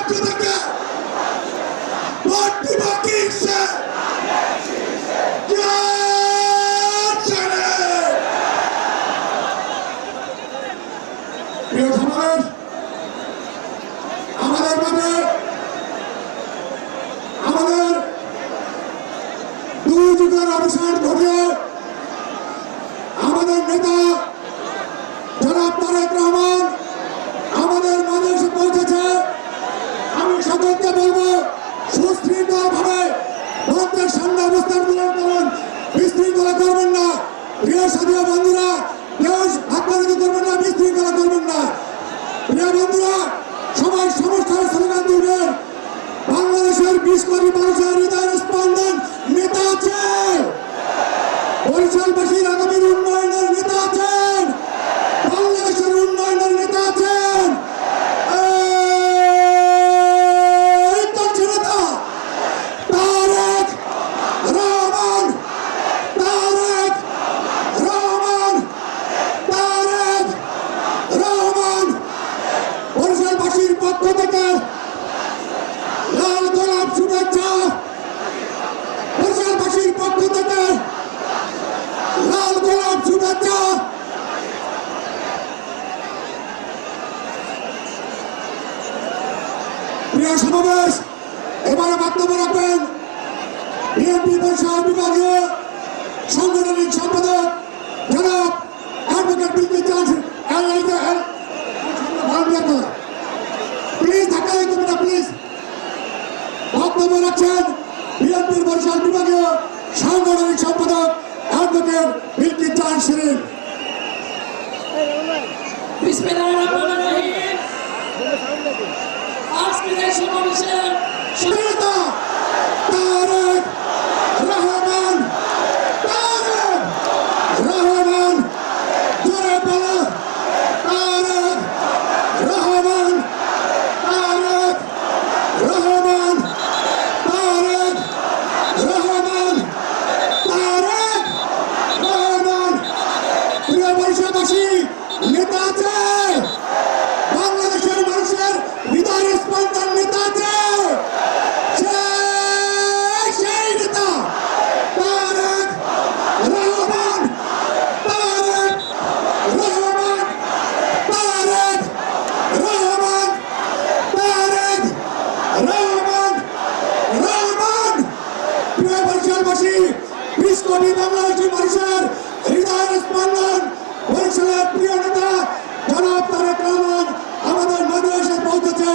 পক্ষ থেকে ভর্তি বাকি প্রিয় সমাবেশ, আমাদের মাঝে আমাদের 2 যুগের অবসান ঘটে আমাদের নেতা জনাব তারেক রহমান আমাদের মাঝে এসে পৌঁছেছে। আমি সকলকে বলবো সুশৃঙ্খলভাবে মঞ্চের সামনে অবস্থান গ্রহণ করুন, বিশৃঙ্খলা করবেন না। প্রিয় সাথীয় বন্ধুরা, কেউ ভাগ্যবাদী করবেন না, বিশৃঙ্খলা করবেন না। প্রিয় বন্ধুরা, সবাই সমস্যার স্লোগান দিবেন। বাংলাদেশের 20 কোটি মানুষের হৃদয়ের স্পন্দন নেতা আছে, বরিশালবাসীর আগামীর উন্নয়নের নেতা আছেন, বাংলাদেশের উন্নয়নের নেতা আছেন। তারেক রহমান, তারেক রহমান, তারেক রহমান। বরিশালবাসীর পক্ষ থেকে লাল গোলাপ শুভেচ্ছা, বরিশালবাসীর পক্ষ থেকে লাল গোলাপ শুভেচ্ছা। প্রিয় সমাবেশ, এবারে বক্তব্য রাখবেন বিএনপি বরিশাল বিভাগীয় সাংগঠনিক সম্পাদক জনাব advocate Bilkis Jahan. Please Dhaka committee please বক্তব্য রাখছেন বিএনপির বরিশাল বিভাগীয় সাংগঠনিক সম্পাদক অ্যাডভোকেট বিলকিস জাহান শিরিন। বিসমিল্লাহির রহমানির রহিম। আজকের এই সমাবেশের নেতা তারেক রহমান, তারেক রহমান, জোরে বলো তারেক রহমান, তারেক রহমান, তারেক রহমান, তারেক রহমান। প্রিয় বরিশালবাসী, নেতা আছে, বাংলাদেশের মানুষের হৃদয়ের স্পন্দন নেতা আছে, সেই নেতা তারেক রহমান, তারেক রহমান, তারেক রহমান, তারেক রহমান, রহমান। প্রিয় বরিশালবাসী, 20 কোটি বাংলাদেশি মানুষের হৃদয়ের স্পন্দন বরিশালের প্রিয় নেতা জনাব তারেক রহমান আমাদের মাঝে এসে পৌঁছেছে।